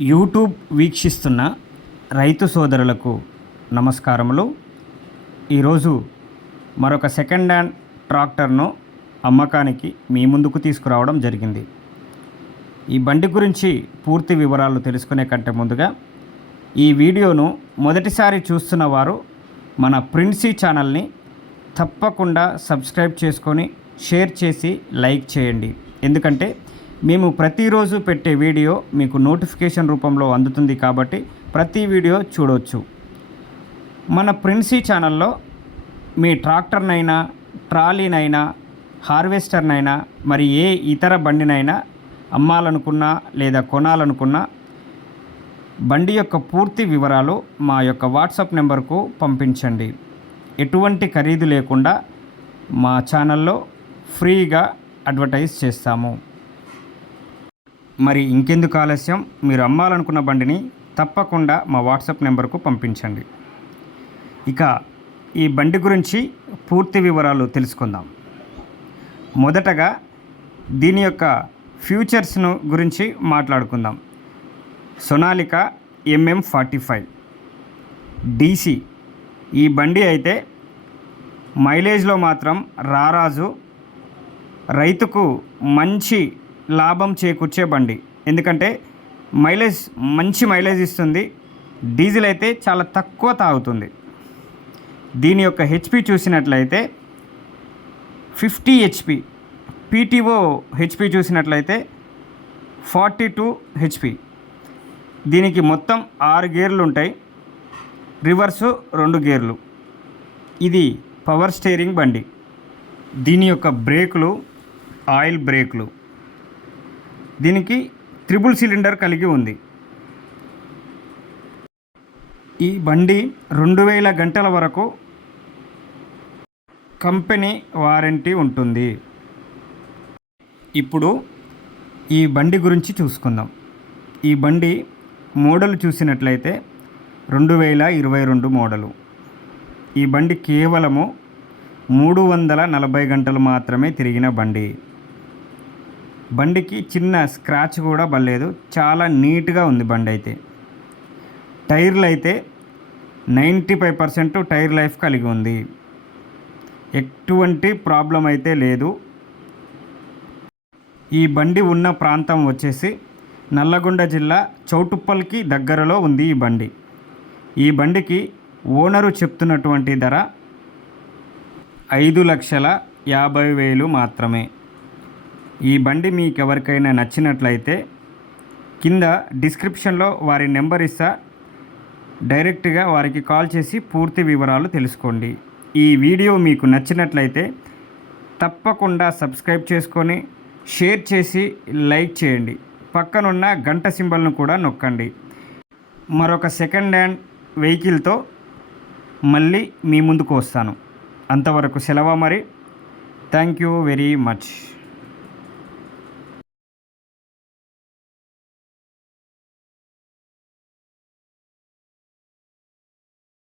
YouTube వీక్షిస్తున్న రైతు సోదరులకు నమస్కారములు. ఈరోజు మరొక సెకండ్ హ్యాండ్ ట్రాక్టర్ను అమ్మకానికి మీ ముందుకు తీసుకురావడం జరిగింది. ఈ బండి గురించి పూర్తి వివరాలు తెలుసుకునే కంటే ముందుగా ఈ వీడియోను మొదటిసారి చూస్తున్న వారు మన ప్రిన్సీ ఛానల్ని తప్పకుండా సబ్స్క్రైబ్ చేసుకొని షేర్ చేసి లైక్ చేయండి. ఎందుకంటే మేము ప్రతిరోజు పెట్టే వీడియో మీకు నోటిఫికేషన్ రూపంలో అందుతుంది కాబట్టి ప్రతి వీడియో చూడవచ్చు. మన ప్రిన్సీ ఛానల్లో మీ ట్రాక్టర్నైనా, ట్రాలీనైనా, హార్వెస్టర్నైనా, మరి ఏ ఇతర బండినైనా అమ్మాలనుకున్నా లేదా కొనాలనుకున్నా బండి యొక్క పూర్తి వివరాలు మా యొక్క వాట్సాప్ నెంబర్కు పంపించండి. ఎటువంటి ఖరీదు లేకుండా మా ఛానల్లో ఫ్రీగా అడ్వర్టైజ్ చేస్తాము. మరి ఇంకెందుకు ఆలస్యం, మీరు అమ్మాలనుకున్న బండిని తప్పకుండా మా వాట్సాప్ నెంబర్కు పంపించండి. ఇక ఈ బండి గురించి పూర్తి వివరాలు తెలుసుకుందాం. మొదటగా దీని యొక్క ఫ్యూచర్స్ను గురించి మాట్లాడుకుందాం. sonalika MM45 DC ఈ బండి అయితే మైలేజ్లో మాత్రం రారాజు, రైతుకు మంచి లాభం చేకూర్చే బండి. ఎందుకంటే మంచి మైలేజ్ ఇస్తుంది. డీజిల్ అయితే చాలా తక్కువ తాగుతుంది. దీని యొక్క హెచ్పి చూసినట్లయితే 50 హెచ్పి, పీటీఓ హెచ్పి చూసినట్లయితే 42 హెచ్పి. దీనికి మొత్తం 6 గేర్లు ఉంటాయి, రివర్సు 2 గేర్లు. ఇది పవర్ స్టీరింగ్ బండి. దీని యొక్క బ్రేకులు ఆయిల్ బ్రేకులు. దీనికి 3 సిలిండర్ కలిగి ఉంది. ఈ బండి 2000 గంటల వరకు కంపెనీ వారంటీ ఉంటుంది. ఇప్పుడు ఈ బండి గురించి చూసుకుందాం. ఈ బండి మోడల్ చూసినట్లయితే 2022 మోడలు. ఈ బండి కేవలము 340 గంటలు మాత్రమే తిరిగిన బండి. బండికి చిన్న స్క్రాచ్ కూడా పడలేదు. చాలా నీట్గా ఉంది బండి అయితే. టైర్లు అయితే 95% టైర్ లైఫ్ కలిగి ఉంది. ఎటువంటి ప్రాబ్లం అయితే లేదు. ఈ బండి ఉన్న ప్రాంతం వచ్చేసి నల్లగొండ జిల్లా చౌటుప్పల్కి దగ్గరలో ఉంది ఈ బండి. ఈ బండికి ఓనరు చెప్తున్నటువంటి ధర 5,50,000 మాత్రమే. ఈ బండి మీకు ఎవరికైనా నచ్చినట్లయితే కింద డిస్క్రిప్షన్లో వారి నెంబర్ ఇస్తా, డైరెక్ట్గా వారికి కాల్ చేసి పూర్తి వివరాలు తెలుసుకోండి. ఈ వీడియో మీకు నచ్చినట్లయితే తప్పకుండా సబ్స్క్రైబ్ చేసుకొని షేర్ చేసి లైక్ చేయండి. పక్కనున్న గంట సింబల్ను కూడా నొక్కండి. మరొక సెకండ్ హ్యాండ్ వెహికల్తో మళ్ళీ మీ ముందుకు వస్తాను. అంతవరకు సెలవు మరి. Thank you very much.